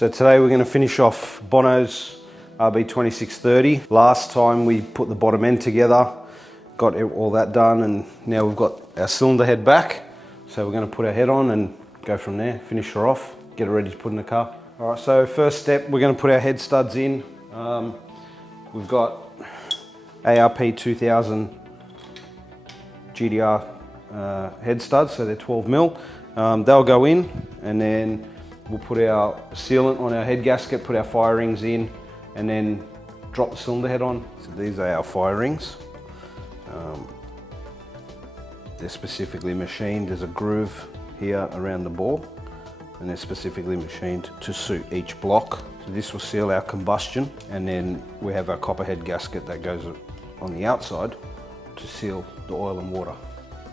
So today we're going to finish off Bono's RB2630. Last time we put the bottom end together, got all that done, and now we've got our cylinder head back. So we're going to put our head on and go from there, finish her off, get her ready to put in the car. All right, so first step, we're going to put our head studs in. We've got RB26 GDR head studs, so they're 12mm. They'll go in, and then we'll put our sealant on our head gasket, put our fire rings in, and then drop the cylinder head on. So these are our fire rings. They're specifically machined. There's a groove here around the ball, and they're specifically machined to suit each block. So this will seal our combustion, and then we have our copper head gasket that goes on the outside to seal the oil and water.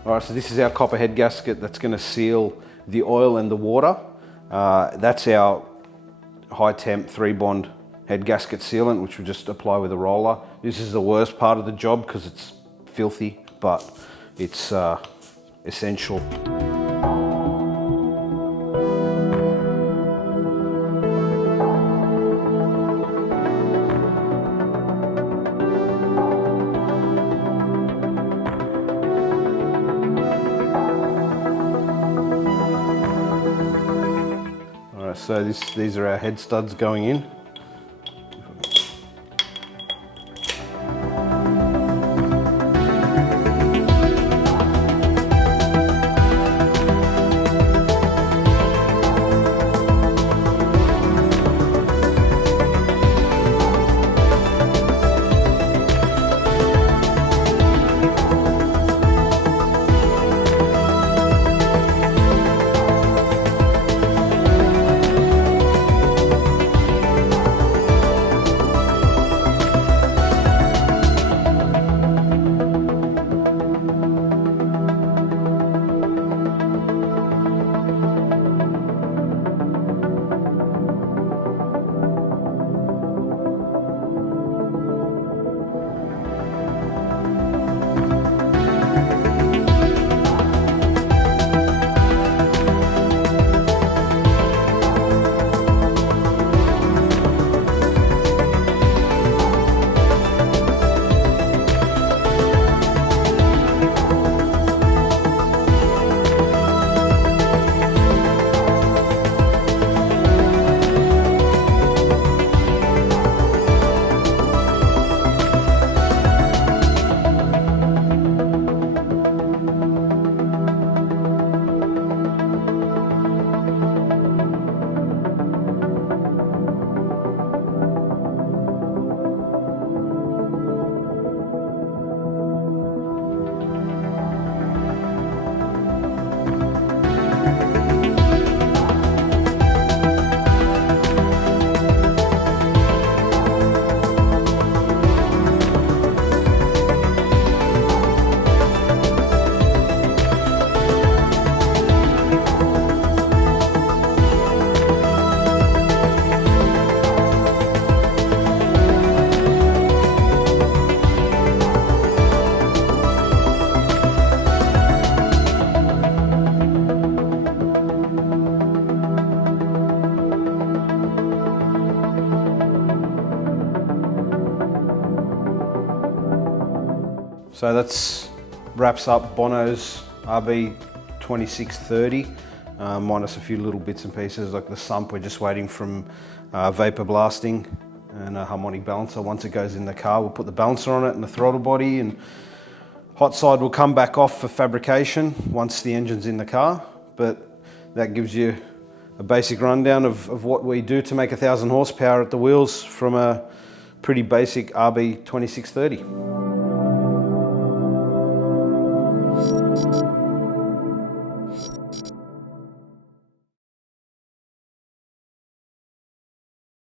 All right, so this is our copper head gasket that's going to seal the oil and the water. That's our high temp 3-bond head gasket sealant, which we just apply with a roller. This is the worst part of the job because it's filthy, but it's essential. So these are our head studs going in. So that's wraps up Bono's RB2630, minus a few little bits and pieces like the sump. We're just waiting from vapor blasting and a harmonic balancer. Once it goes in the car, we'll put the balancer on it and the throttle body, and hot side will come back off for fabrication once the engine's in the car. But that gives you a basic rundown of what we do to make 1,000 horsepower at the wheels from a pretty basic RB2630.